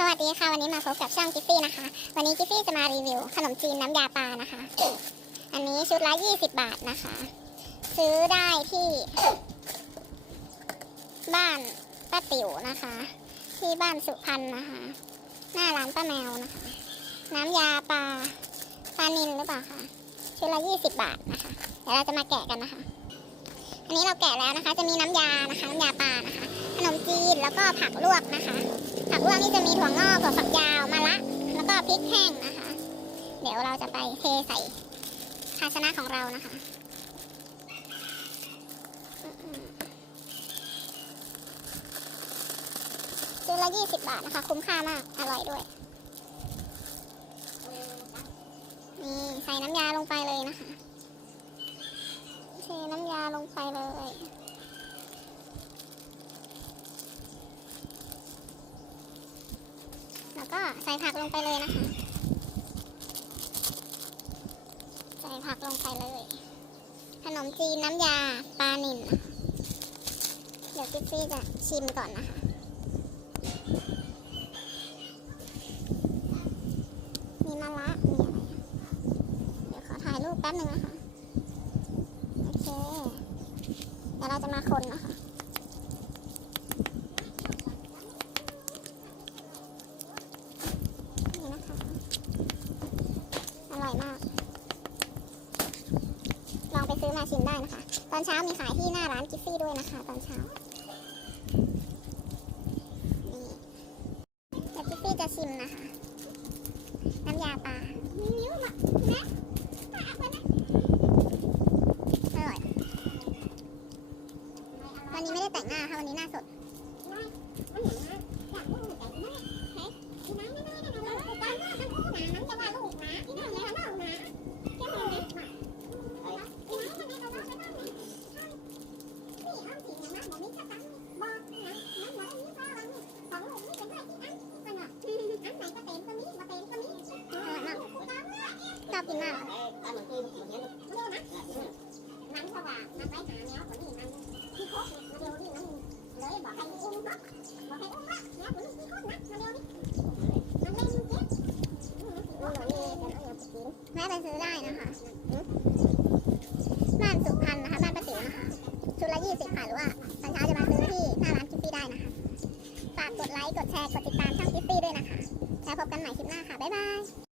สวัสดีค่ะ วันนี้มาพบกับช่องกิฟฟี่นะคะ วันนี้กิฟฟี่จะมารีวิว ขนมจีนน้ำยาปลานะคะ อันนี้ชุดละ 20 บาทนะคะ ซื้อได้ที่ บ้านป้าติ๋วนะคะ ที่บ้านสุพรรณนะคะ หน้าร้านป้าแมวนะคะ น้ำยาปลาปลานินหรือเปล่าคะชุดละ 20 บาทนะคะ เดี๋ยวเราจะมาแกะกันนะคะ อันนี้เราแกะแล้วนะคะ จะมีน้ำยานะคะ น้ำยาปลานะคะ ขนมจีนแล้วก็ผักลวกนะคะ ผักลวกนี่จะมีถั่วงอกกับฝักยาวมะระแล้วก็พริกแห้งนะคะ เดี๋ยวเราจะไปเทใส่ภาชนะของเรานะคะซื้อละยี่สิบบาทนะคะ คุ้มค่ามาก อร่อยด้วย นี่ ใส่น้ำยาลงไปเลยนะคะ เทน้ำยาลงไปเลย แล้ว ก็ใส่ผักลงไปเลยนะคะ ใส่ผักลงไปเลย ขนมจีนน้ำยาปลานิลนเดี๋ยวกิ๊ฟฟี่จะชิมก่อนนะคะมีมะระมีอะไรเดี๋ยวขอถ่ายรูปแป๊บหนึ่งนะคะ โอเค เดี๋ยวเราจะมาคนนะคะ นี่นะคะ อร่อยมาก ลองไป ซื้อมาชิมได้นะคะ ตอนเช้ามีขายที่หน้าร้านกิฟฟี่ด้วยนะคะ ตอนเช้าเดี๋ยวกิฟฟี่จะชิมนะคะ น้ำยาปลานิ้วมานะปลาคนนะอร่อยวันนี้ไม่ได้แต่งหน้าค่ะวันนี้หน้าสดชาแม่ไปซื้อได้นะคะบ้านสุพรรณนะคะบ้านประจิ๋วนะคะชุดละยี่บค่หรือว่าตอนเช้าจะมาซื้อที่หน้าร้านคิฟฟี่ได้นะคะฝากกดไลค์กดแชร์กดติดตามช่องคิฟฟี่ด้วยนะคะแล้วพบกันใหม่คลิปหน้าค่ะบ๊ายบาย